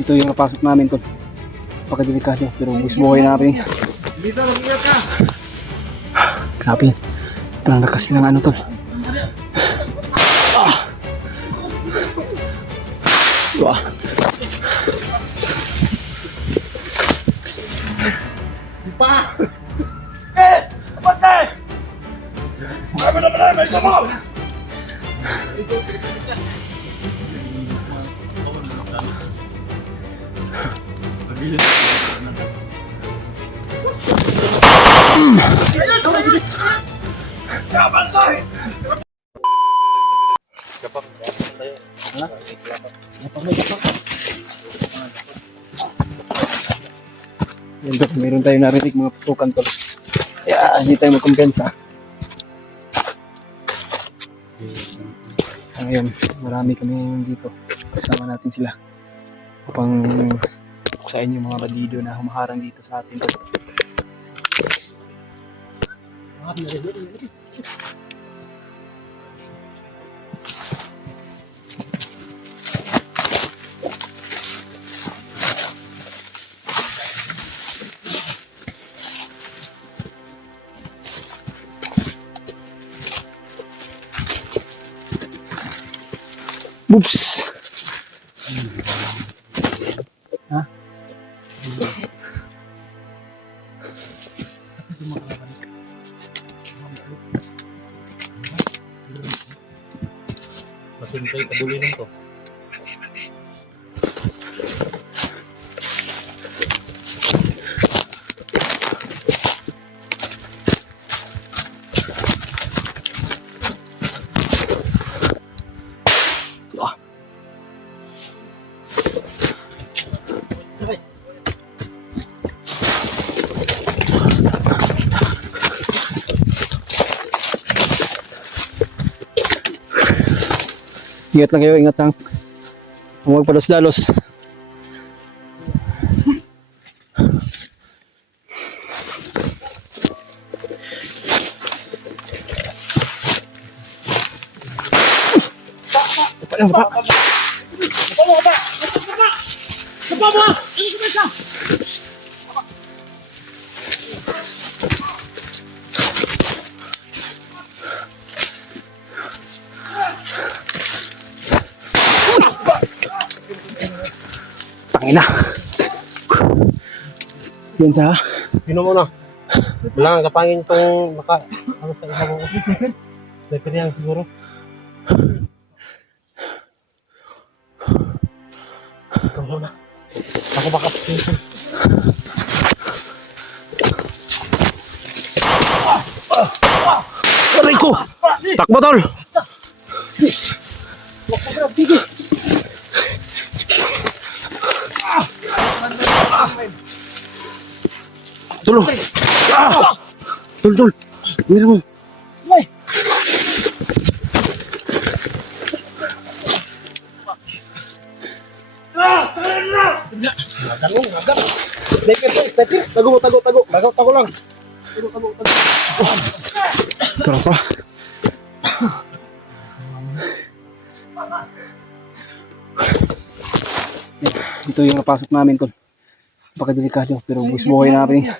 Ito yung napasok namin tol. Pagkadelikado pero buhay namin. Dito, mag-ingat ka. Grabe. Ito lang lakas silang ano tol. Wah. Pa! Kapatid! Marami! May kamot! Yan tol, meron tayong narinig mga putukan tol. Kaya hindi tayo magkumpensa. Ngayon, marami kami dito. Kasama natin sila upang buksain yung mga bandido na humaharang dito sa atin tol. Oops. Ha? Masintay, kabulin ko. Ingat lang kayo, ingat lang. Huwag palos-dalos. Tangina. Yan sa. Sino mo na? Kailangan kapangin itong maka... Ano sa isang mo? Sniper yan siguro. Ikaw muna. Ako baka pinsin. Aray ko! Takbo tol! Tulo! Tul! Mira mo! Agad! Sniper! Tago lang! Tara pa! Ito yung napasok namin tol. Pagkadelikado pero buhay namin.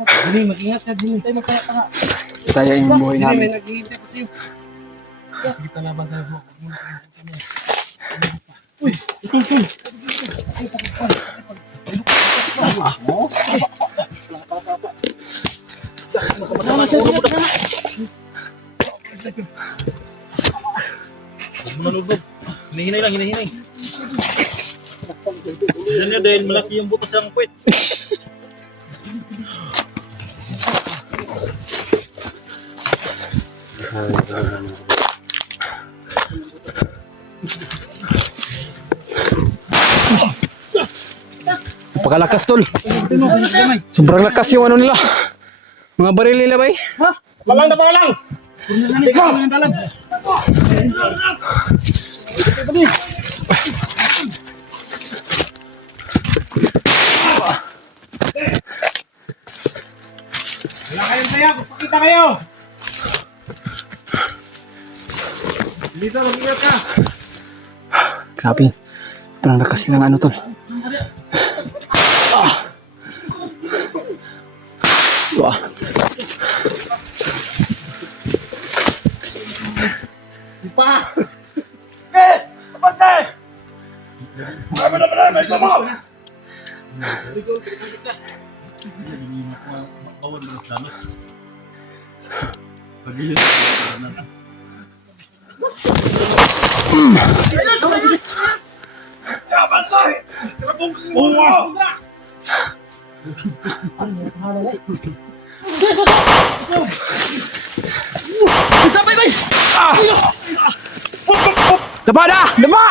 Dili, mag-ingat ka. Dili, tayo magkaya-tanga. Kaya yung buhay Dili, may namin. nag-iintay pa sa'yo. Sige, talaban tayo mo. Uy, ito. Manubog. Hinahinay lang, hinahinay. Yan niya dahil malaki yung butas ng puwet. Napakalakas tol. Sobrang lakas yung ano nila. Mga baril nila bay. Palang! Wala kayong saya, pakita kayo! Dito, mag-ingat ka. Grabe. Parang lakas ng ano tol. Ah. Wah. Pa! Eh! Kapatay! May tumaw! Daba dah! Daba!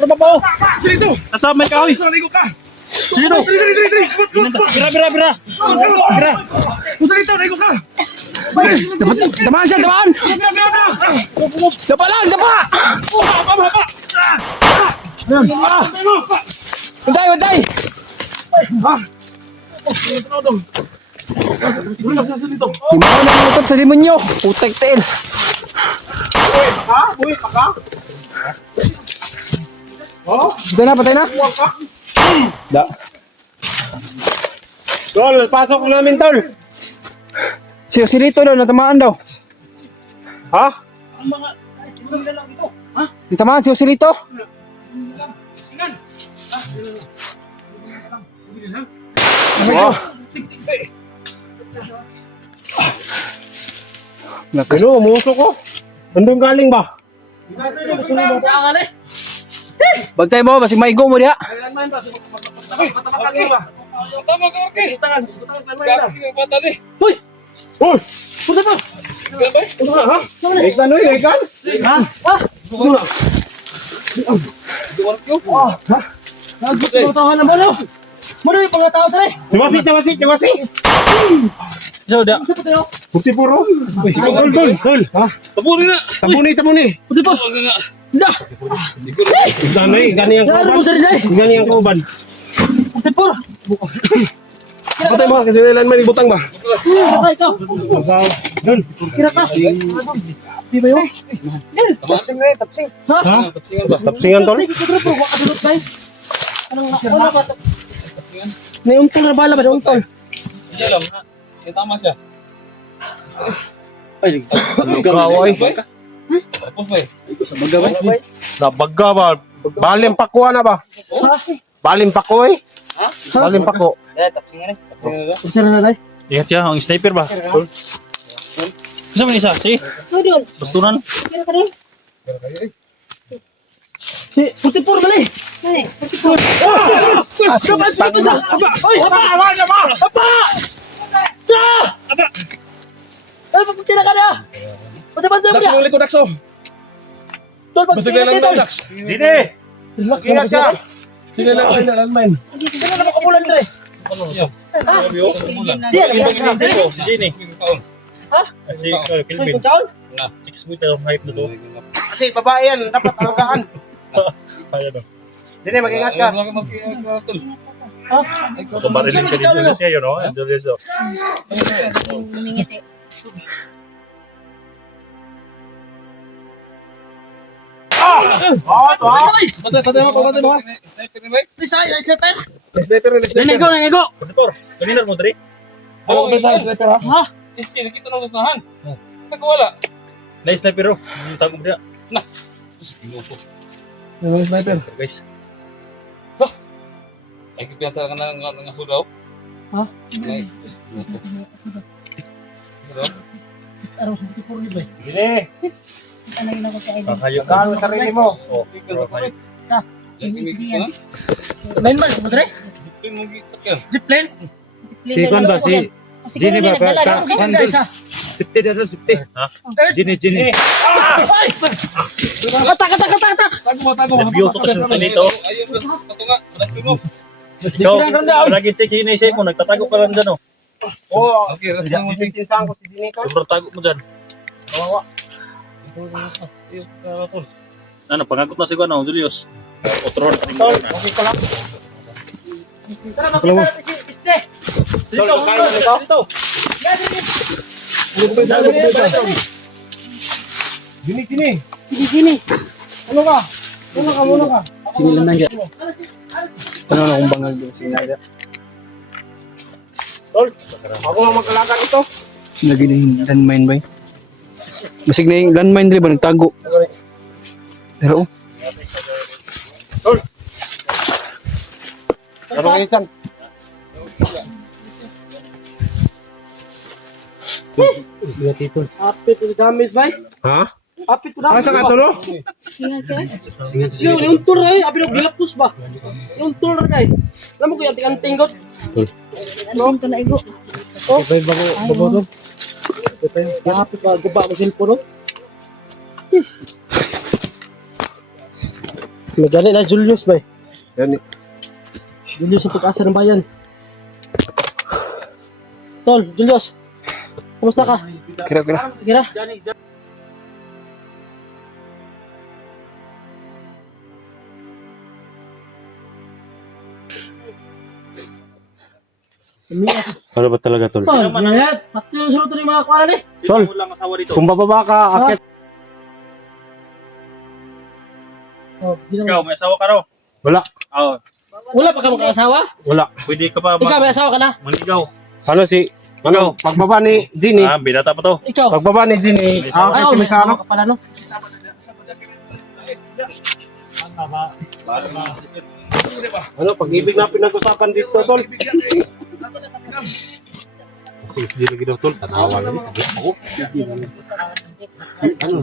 Daba! Nasa may kahoy! Sino? Bira! Damaan siya! Damaan! Daba lang! Daba! Huntay! Himaw na ang utot sa demonyo! Putek tail! Buhay pa ka? Patay na! Da. Tol, pasok namin tol! Si Rito daw, natamaan daw. Ha? Natamaan si Rito. Oh. Lakas. Ano, umusok ko? Andun galing ba? Bagtay mo, basig maigo mo diha. Uy! Punta pa! Ha? Ikan o, ikan? Ha? Tahan na mo no. Mo yung mga tao tare. Tiwasi! So da. Puti puro. Tol. Ha? Tabuni. Pudi pa. Da. Gani ang kuban. Pudi pa. Patay mo, kasi nilan man ibutang ba? Ay ikaw. Kira ka. Di ba yun? Tapsing. Ha? Tapsingan tol? Siguro pro wa kadulot kay. Anong wala ba? May untol na bala ba da untol? Tama siya. Kaway. Tapos ba eh? Nabaga ba? Balim pakuha na ba? Balim pako eh? Balim pako. Observe na dai. Ingat ya, ang sniper ba? Isa man isa, si Doon. bastunan. Kira ka rin. Si puti pur bali. Mali. Puti pur. Oy, apa? Sa! Ay, pagtira ka na! Pagtira mo niya! Likod Daxo. Tol, pagtira ka na! Dine! Ingat ka! Sino lang kayo na landmine? Sino na makabulan dre? Ha? Siya, nagkakaroon ka. Si Jenny. Ha? Si Ay, Kelvin. kung taon? Na, 6 meter ang height na to. Kasi babae yan, dapat alagaan. Kaya no. Dine, mag-ingat ka. Ha? Kabarilin ka dito siya yun, no? Andres, oh. Lumingiti. Patay mo. Pisay, sniper! Sniper. Nangigo! Pastor, kanina mo dali. Oo, sa sniper ha? Ha? Isi, nakita na gustuhan. Nagwala. Na sniper oh. Yung tago mo diya. Na. Binuto. Yung sniper. Guys. Ay, kipiyasa ka na ng sudaw. Ha? Ay, binuto. Araw sa puti pur ni ba? Dine, Ano yun ako sa idol? Kakayok. alagaan mo sarili mo. Oh, Sa? Ibig Main man, mo dre? Jeep plane? Kon ba si Jenny ba ka Handle sa. 50 dito 50. Ha? Jenny. Ay! Kata! Nervyoso ka siya dito. Ayun, patunga. Rescue mo. Ikaw, lagi check yun na isip mo, nagtatago ka lang dyan, oh. Oo, Okay, rescue mo. pinsan ko si Dinito. Sobrang tago mo dyan. Kawawa. Ano, pangakot na si Juan, Julius. Otron. Tol, okay ka lang. Tara, makita natin si Este. Tol, kain na nito. Dito. Gini. Sini. Ano ka? Muna ka. Sinilan na dyan. Ano na kung bangal din sinada. Tol, ako lang magkalakan ito. Lagi na yung landmine ba? Masig na yung landmine rin ba? Nagtago. Pero Ano kayo dyan? Happy to the damage, bay. Ha? Happy to the damage. Asa ka tulo? Singa sir. Sige, yung tour ay, abi na gilapos ba? Yung tour ay. Alam mo ko yung anting got. Ano ko na igo? Bay bago to. Happy pa guba mo cellphone no. Magani na Julius bay. Gani. Julius ang pag-asa ng bayan. Tol, Julius. Kumusta ka? kira-kira. Kira? Ano ba talaga tol? Tol, yan. Pati yung sunod ng mga kuwanan eh. Tol, Wala lang asawa dito. kung bababa ka, akit. Oh, Ikaw, may asawa ka raw. Wala. Oo. wala pa ka mag-asawa? Wala. Pwede ka pa Ikaw may asawa ka na? manligaw. Ano si, ano, pagbaba ni Ginny, Ah, binata pa to. Ikaw? pagbaba ni Ginny, Ay, akit may kami sa asawa ano? ka pala no? Ano, pag-ibig na pinag-usapan dito, tol. Hindi lagi daw, tol. Tanawa lagi. Ako. Ano?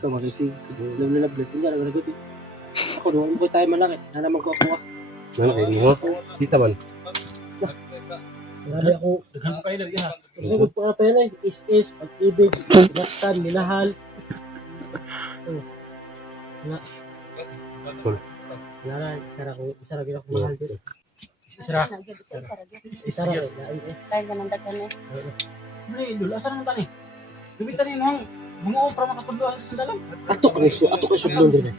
Ikaw mag-isig. Lalablat. Hindi na nagagot eh. Ako doon ko tayo malaki. Nalaman ko ako. Ano kayo mo? Kita man. Marami ako. Daghan mo kayo lagi ha. Nagod pa pa yan eh. Is, pag-ibig, sinaktan, minahal. Wala na, isa ra gina ko mahal dito. Isa ra. Tayo ka nang dagan eh. May idol, asa nang tani? Gamitan ni nang bumuo para makapagduan sa dalan. Ato ka sublon din eh.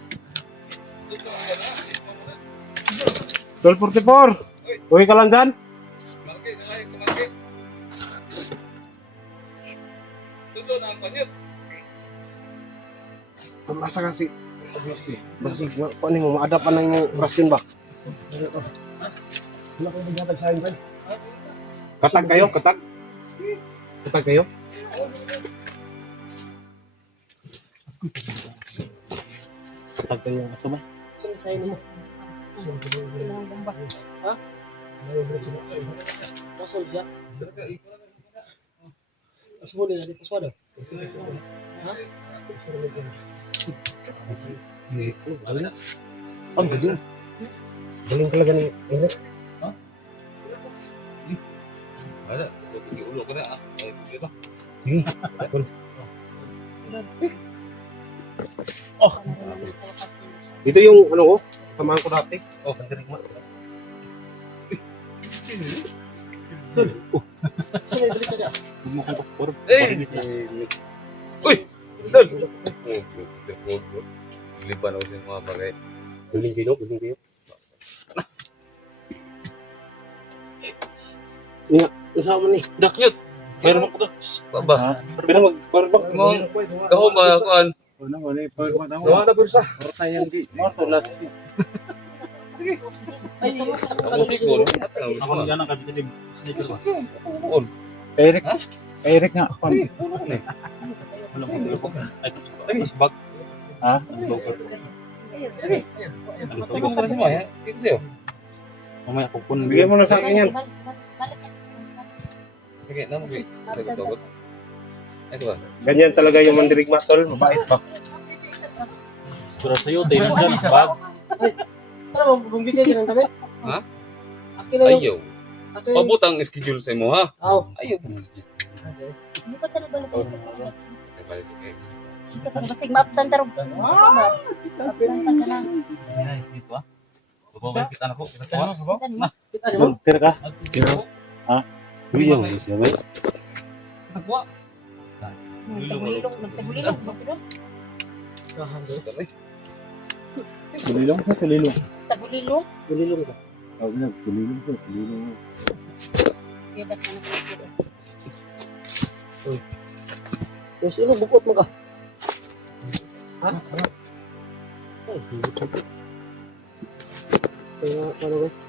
Tol 44. Uwi ka lang dyan? Masa kasi basi ano mo maadap na yung rasyon ba? Wala ko magdatag sa akin. Katag kayo, katag. Katag kayo. Katag kayo ang aso ba? Ano sa inyo mo? Kailangan bomba. Pasol siya. Pasol na, di pasol. Ha? Galing. Ang galing. Galing talaga ni Eric. Ito yung ano ko, samahan ko dati. Oh, kandirik mo. Liban ako sa mga bagay. Galing kayo, galing kayo. Nga, usama ni. Dakyot! Mayroon ako to. Baba. Pero mag-barbak mo. Kaho ba kuan? Gawa na bursa. Motor last. Ay, Ako siguro. Ako nang ganang kasi din. Sniper ba? Eric. Eric nga. Wala mo dito. Ay, bag. Ha? Ikaw mo kasi mo, ha? Ito sa'yo. Mamaya kukunin. Bigyan mo na sa akin yan. Sige, namubi. Sagot-sagot. Ito ba? Ganyan talaga yung mandirigma, tol. Mabait ba? Sura sa'yo, tayo na dyan. Bag. ano mo, bumigyan din ng tabi? Ha? Akin na yung... Ayaw. Ato yung... Pabutang schedule sa mo, ha? Aw. Ayaw. Hindi ko talaga balik. Okay. Kita pa basig maaptan tarong. Maaptan ka na. Dito ah. Babaw kita na ko. Kita ko. Kita niyo mo? Tira ka. Kira. Bigyan mo siya, bay. Nagwa. Nagtagulilong. Nagtagulilong. Kahan doon. Tulilong ko, tulilong. Tagulilo. Tulilong ka. Tawag na, tulilong ko, tulilong. Kaya ba't na nakikita? Yung sino, bukot mo ka. Ha? Ay, bukot mo. Kaya, ano ba?